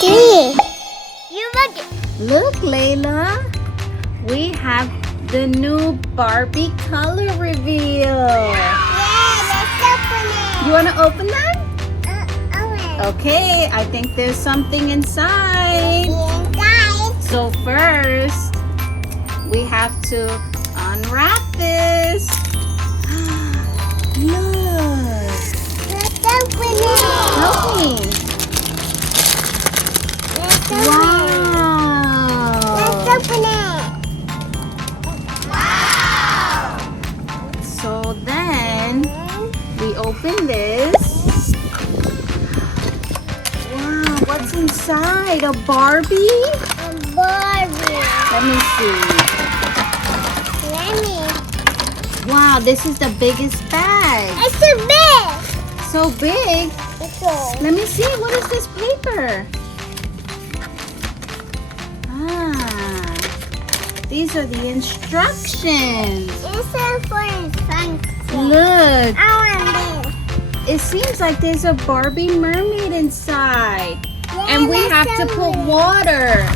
3. You look it. Look, Layla. We have the new Barbie color reveal. Yeah, let's open it. You want to open that? Open. Okay, I think there's something inside. Inside. So first, we have to unwrap this. Look. Let's open it. Help me. Let's open it. Wow. Let's open it. Wow. So then, we open this. Wow, what's inside? A Barbie? Barbie. Let me see. Let me. Wow, this is the biggest bag. It's too big. So big. It's all. Let me see. What is this paper? Ah, these are the instructions. It's all for instructions. Look, I want this. it seems like there's a Barbie mermaid inside. Yeah, And we let's have to open put it. water.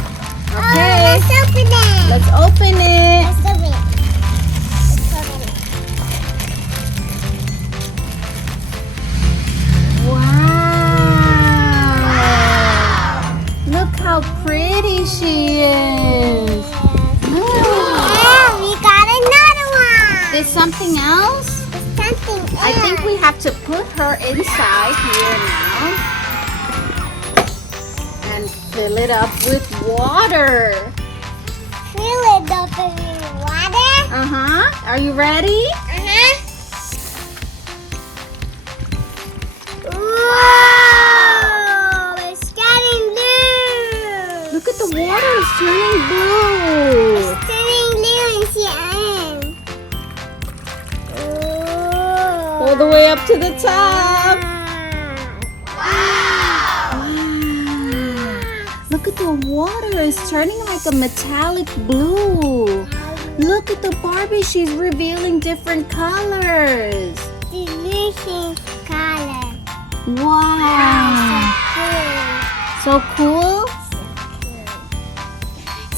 Oh, Okay, let's open it. let's open it. Let's open it. Let's open it. Wow. Look how pretty she is. Yeah, we got another one. There's something else? There's something I think else. we have to put her inside here now. And fill it up with water. Fill it up with water. Uh-huh. Are you ready? Whoa! It's getting blue. Look at the water. It's turning blue. It's turning blue in the end. All the way up to the top. Wow. Wow. Look at the water. It's turning like a metallic blue. Look at the Barbie. She's revealing different colors. Delicious color. Wow. So cool.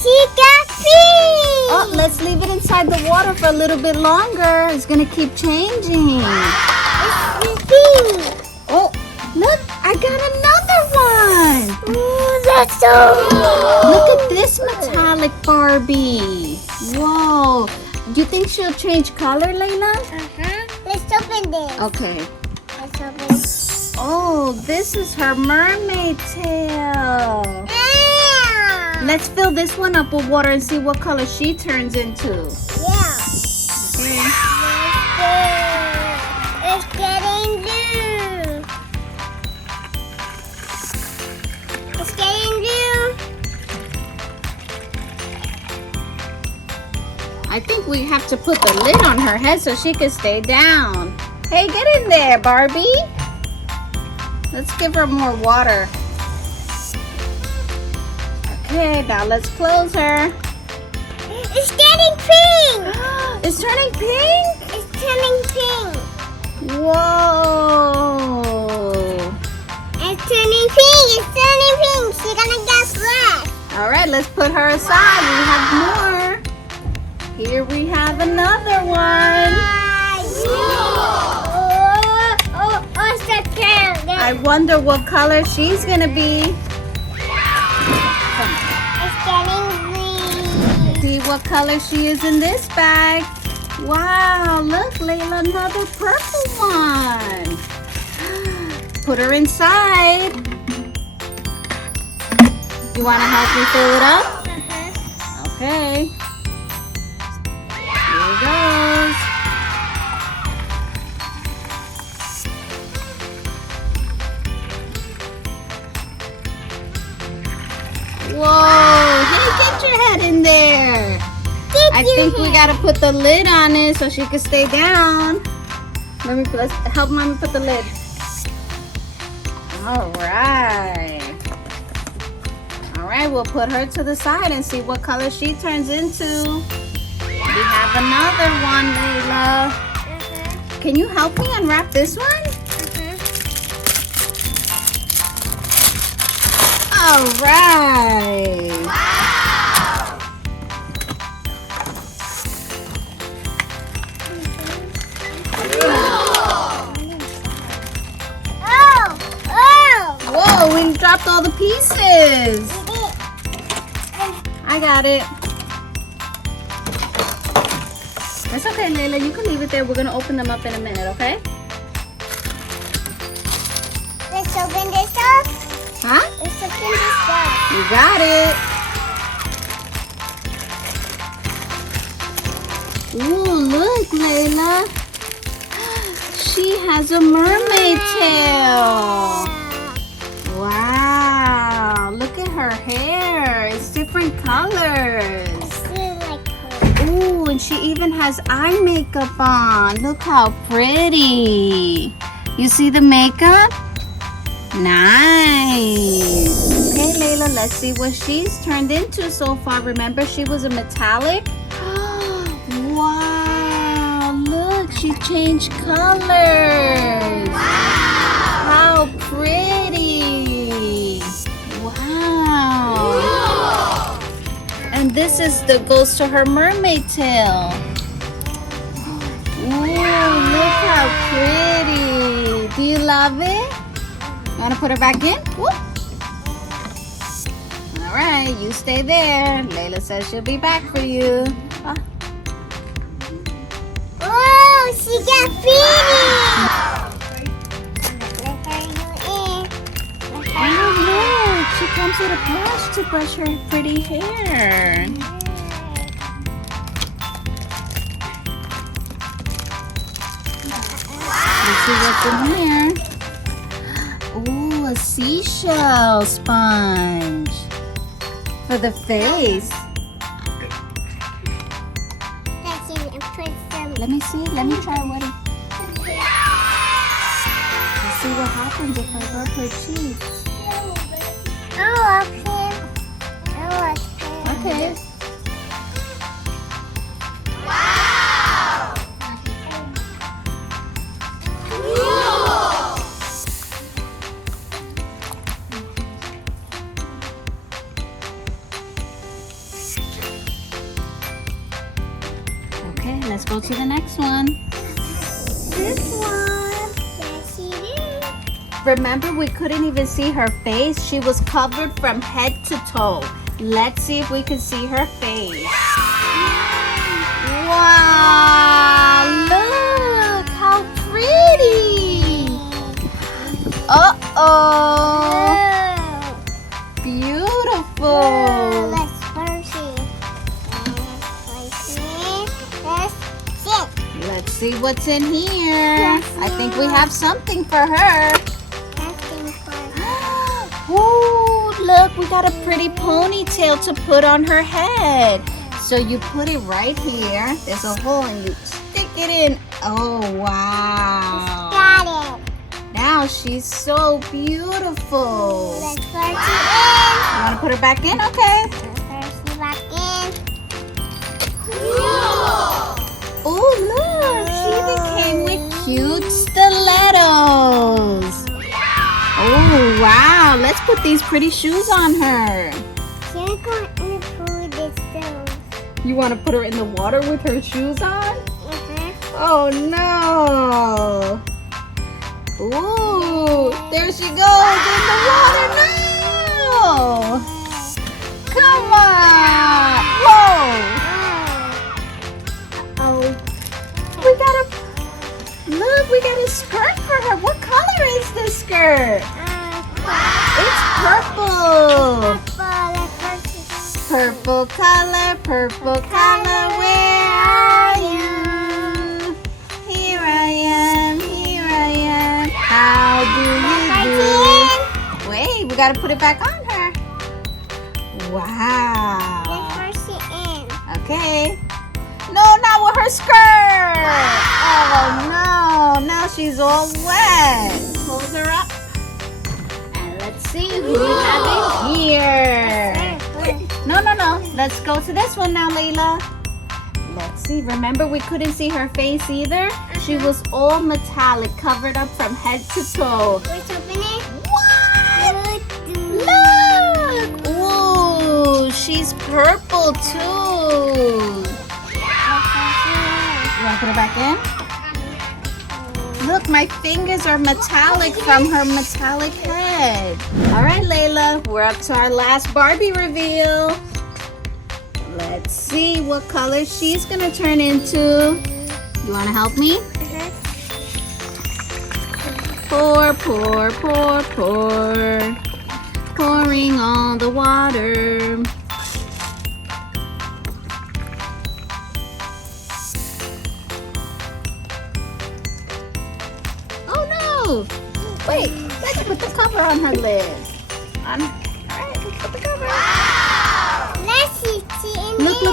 She got pink. Oh, let's leave it inside the water for a little bit longer. It's going to keep changing. It's pink. Oh, look. I got another one. Ooh, that's so cool. Look at this metallic Barbie. Whoa. Do you think she'll change color, Layla? Let's open this. Okay. Let's open it. Oh, this is her mermaid tail. Yeah. Let's fill this one up with water and see what color she turns into. Yeah. Okay. It's getting blue. It's getting blue. I think we have to put the lid on her head so she can stay down. Hey, get in there, Barbie. Let's give her more water. Okay, now let's close her. It's getting pink. It's turning pink? It's turning pink. Whoa. It's turning pink. It's turning pink. She's gonna get black. All right, let's put her aside. We have more. Here we have another one. It's the cat. I wonder what color she's gonna be. It's getting green. See what color she is in this bag. Wow, look, Layla, another purple one. Put her inside. You want to help me fill it up? Okay. Here it goes. Whoa! Hey, get your head in there. I think we gotta put the lid on it so she can stay down. Let's help Mommy put the lid. All right. All right, we'll put her to the side and see what color she turns into. We have another one, Layla. Can you help me unwrap this one? All right. Whoa, we dropped all the pieces. I got it. It's okay, Layla. You can leave it there. We're going to open them up in a minute, okay? Let's open this up. Huh? Let's open this up. You got it. Ooh, look, Layla. She has a mermaid tail. Wow, look at her hair. It's different colors. Ooh, and she even has eye makeup on. Look how pretty. You see the makeup? Nice. Okay, Layla, let's see what she's turned into so far. Remember, she was a metallic? Wow, look, she changed colors. How pretty. Wow. And this is the goes to her mermaid tail. Ooh, look how pretty. Do you love it? You want to put her back in? Whoop. All right, you stay there. Layla says she'll be back for you. Oh, she got pretty. Oh, look, she comes with a brush to brush her pretty hair. Let's see what's in here. Ooh, a seashell sponge for the face. Let me see. Let me try what it. Let's see what happens if I rub her cheeks. Okay. Wow! Okay, let's go to the next one. This one. Yes, she did. Remember, we couldn't even see her face. She was covered from head to toe. Let's see if we can see her face. Wow! Look how pretty! Uh-oh! Beautiful! Let's first see. Let's see what's in here. I think we have something for her. Ooh, look, we got a pretty ponytail to put on her head. So you put it right here. There's a hole and you stick it in. Oh, wow. Got it. Now she's so beautiful. Let's first see in. You want to put her back in? Okay. Let's first see back in. Oh, look. She even came with cute stilettos. Oh, wow. Let's put these pretty shoes on her. She's going to put this down. You want to put her in the water with her shoes on? Oh, no. Ooh, there she goes in the water. No. Come on. Whoa. Oh. We got a skirt for her. What color is this skirt? It's purple. Purple color, where are you? Here I am. How do you do? Wait, we gotta put it back on her. Wow. Okay. No, not with her skirt. Oh no, now she's all wet. Close her up. And let's see who we have in here. No. Let's go to this one now, Layla. Let's see. Remember, we couldn't see her face either. She was all metallic, covered up from head to toe. Let's open it. What? Look! she's purple too. You want to put her back in? Look, my fingers are metallic from her metallic head. All right, Layla, we're up to our last Barbie reveal. Let's see what color she's gonna turn into. You wanna help me? Pour, pour, pour, pour. Pouring all the water. Oh no! Wait, let's put the cover on her lid. Alright, let's put the cover on.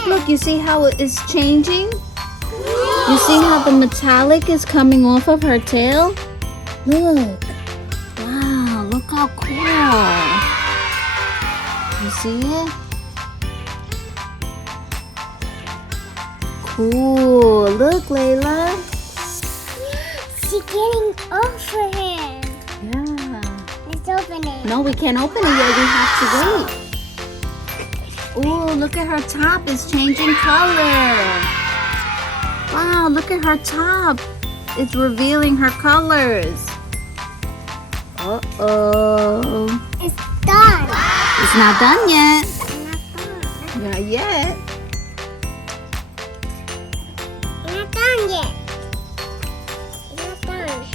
Look, you see how it is changing? You see how the metallic is coming off of her tail? Look. Wow, look how cool. You see it? Cool. Look, Layla. She's getting over him. Yeah. Let's open it. No, we can't open it yet. We have to wait. Oh, look at her top. It's changing color. Wow, look at her top. It's revealing her colors. Uh-oh. It's done. It's not done yet. It's Not yet. not done yet. It's not done.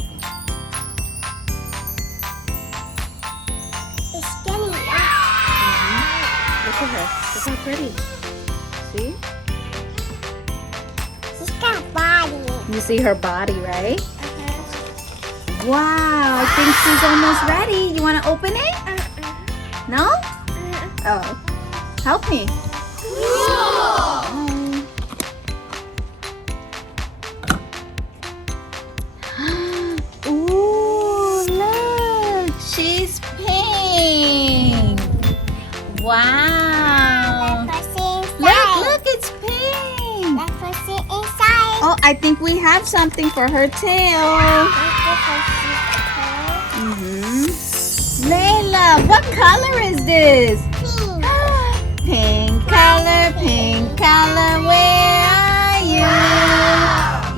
It's getting up. Look at her. Look how pretty. See? She's got a body. You see her body, right? Wow, I think she's almost ready. You want to open it? No? Oh, help me. Ooh, look, she's pink. Wow. Look, it's pink. Let's put it inside. Oh, I think we have something for her tail. Layla, what color is this? Pink color, where are you?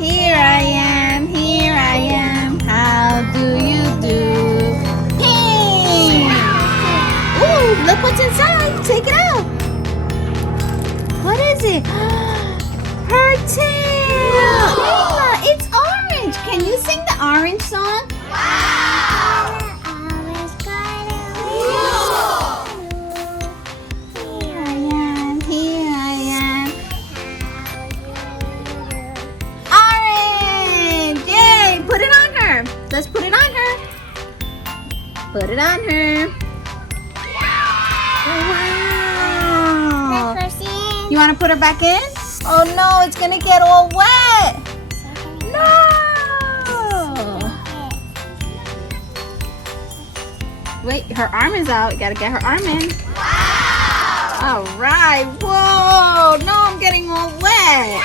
Here I am, how do you do? Pink! Ooh, look what's inside, take it out. What is it? Her tail! Layla, it's orange. Can you sing the orange song? Here I am. Orange! Yay! Put it on her. Let's put it on her. Put it on her. Wow! You want to put her back in? Oh no, it's gonna get all wet. No! Wait, her arm is out. You gotta get her arm in. All right. Whoa! No, I'm getting all wet.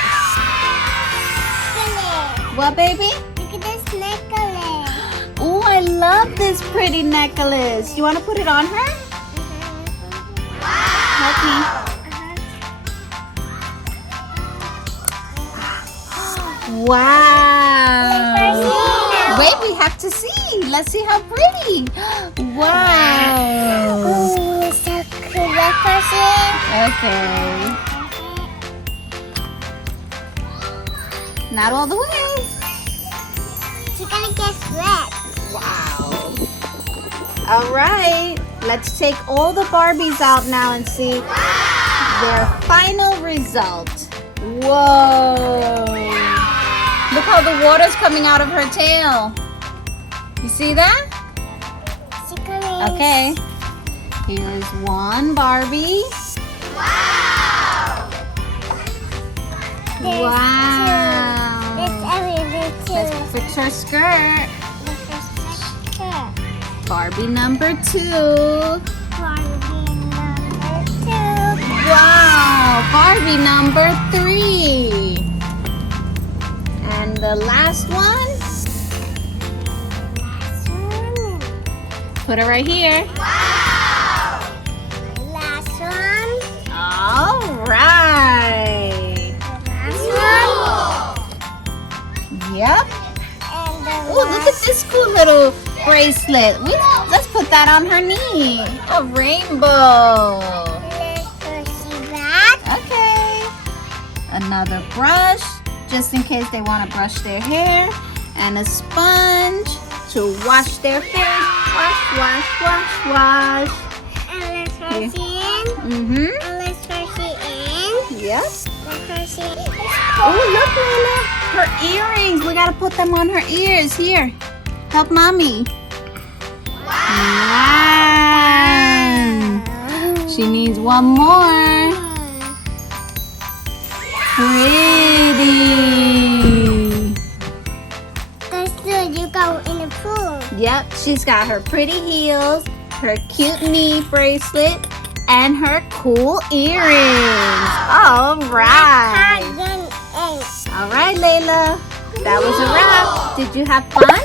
What, baby? Look at this necklace. Oh, I love this pretty necklace. You want to put it on her? Help me. Wow. Wait, we have to see. Let's see how pretty. Wow. Ooh, so cool. Let's see. Okay. Not all the way. She's gonna get wet. Wow. All right. Let's take all the Barbies out now and see their final result. Whoa. Look how the water's coming out of her tail. You see that? She's gonna. Okay. Here's one Barbie. Wow. There's everything too. Let's fix her skirt. Barbie number 2. Barbie number 2. Wow. Barbie number 3. And the last one. Put it right here. Last one. Yep. Oh, look at this cool little bracelet. Let's put that on her knee. A rainbow. Okay. Another brush, just in case they want to brush their hair. And a sponge to wash their face. Wash, wash, wash, wash. And let's brush it in. Mm-hmm. And let's brush it in. Yep. Let's brush it in. Oh, look, Layla. Her earrings. We got to put them on her ears. Here. Help Mommy. Wow. She needs one more. Pretty. That's good. You go in the pool. Yep, she's got her pretty heels, her cute knee bracelet, and her cool earrings. All right. All right, Layla. That was a wrap. Did you have fun?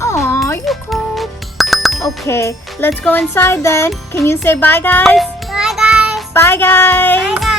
Aw, you cold. Okay, let's go inside then. Can you say bye, guys? Bye, guys. Bye, guys. Bye, guys.